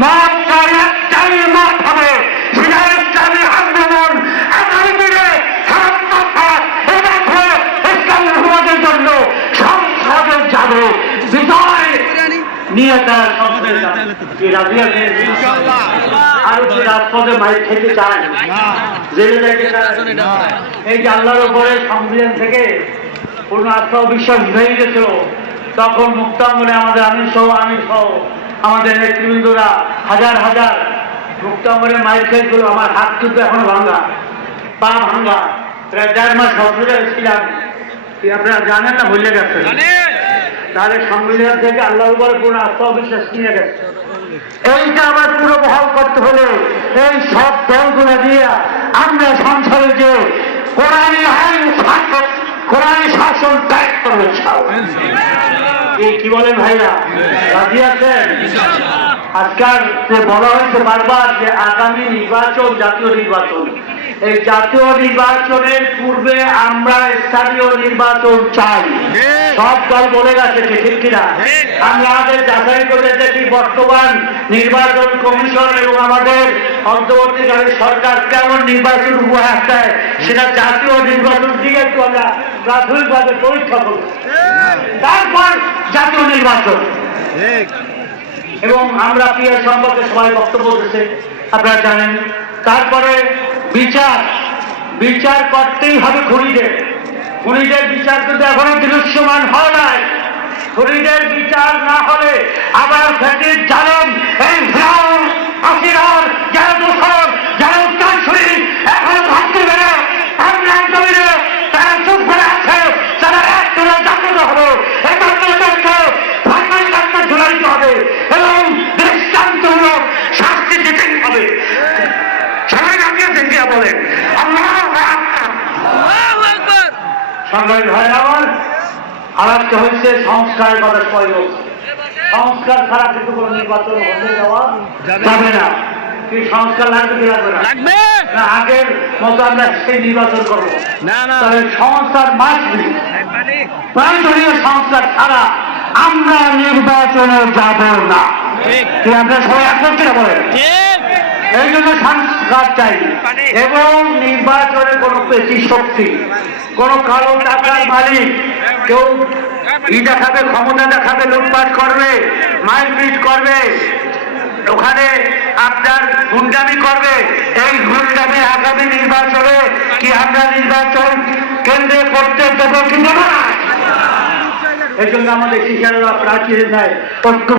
মতটার একটাই মত হবে, সেটা ইসলামী আন্দোলন আগামী দিনে ইসলামী সমাজের জন্য সংসদে যাবে, বিজয় নিয়ে তারা সংসদে যাবে। রাজি আছেন? আর কি রাজপথে মাইক খেতে চান, জেলে যাইতে চান? এই যে আল্লাহর উপরে সংবিধান থেকে পূর্ণ আস্থা ও বিশ্বাস ভেঙে গেছিল, তখন মুক্তাঙ্গনে আমাদের আমি সহ আমাদের নেতৃবৃন্দরা হাজার হাজার মুক্তাঙ্গনে মাইক খেয়েছিল। আমার হাত কিন্তু এখনো ভাঙা, পা ভাঙা, প্রায় 1.5 মাস হসপিটালে ছিলাম। আপনারা জানেন না, ভুলে গেছেন? তাহলে সংবিধান থেকে আল্লাহর উপরে পূর্ণ আস্থা ও বিশ্বাস নিয়ে গেছে। এইটা আবার পুরো বহাল করতে হলে এই সব দলগুলো দিয়ে আমরা সংসদে যে কোরআনী আইন শাসন, কোরআনী শাসন ত্যাগ করবে। কি বলেন ভাইরা, রাজি আছেন? আজকাল যে বলা হয়েছে বারবার যে আগামী নির্বাচন জাতীয় নির্বাচন, এই জাতীয় নির্বাচনের পূর্বে আমরা স্থানীয় নির্বাচন চাই। সব দল বলে গেছে, ঠিক কিনা? আমরা আমাদের যাচাই করে দেখি বর্তমান নির্বাচন কমিশন এবং আমাদের অন্তর্বর্তীকালীন সরকার কেমন নির্বাচন উপহার দেয়, সেটা জাতীয় নির্বাচন দিয়ে একটু আমরা প্রাথমিকভাবে পরীক্ষা করব, তারপর জাতীয় নির্বাচন। এবং আমরা পিয়ার সম্পর্কে সবাই বক্তব্য দিচ্ছে, আপনারা জানেন। তারপরে বিচার করতেই হবে খুনিদের বিচার কিন্তু এখনো দৃশ্যমান হয় নাই। খুনিদের বিচার না হলে আবার ফ্যাটির জালেম এই ফ্রাউন আসিরার যারা দোষর, যারা উত্তরসূরি এখনো ভাবতে পেরে আমরা জমিনে তারা চুপ করে আছে, তারা এক করে জাগ্রত হবে, এদেরকে ভাষার কাছে ঝুলাইতে হবে এবং দৃষ্টান্তমূলক শাস্তি দিতেই হবে। সবাই আগে দেখিয়া বলেন আল্লাহু আকবার। সংগ্রামী ভাই আমার, আর একটা হচ্ছে সংস্কারের কথা সবাই বলছে। সংস্কার ছাড়া কিন্তু কোনো নির্বাচন হতে যাওয়া যাবে না। কি সংস্কার লাগবে কি লাগবে না? আগের মতো আমরা সেই নির্বাচন করবো না, তবে সংস্কার মাসবি, প্রয়োজনীয় সংস্কার ছাড়া আমরা নির্বাচনে যাব না। কি আপনারা সবাই একমত কিনা বলেন? এই জন্য সংস্কার চাই এবং নির্বাচনে কোনো পেশি শক্তি, কোন কালো টাকার মালিক কেউ দেখাবে, ক্ষমতা দেখাবে, লুটপাট করবে, মারপিট করবে, ওখানে আপনার গুন্ডামি করবে। এই গুন্ডামি আগামী নির্বাচনে কি আমরা নির্বাচন কেন্দ্রে করতে দেবো কি দেবো না? এই জন্য আমাদের শিক্ষার্থীরা প্রাচীর নেয়।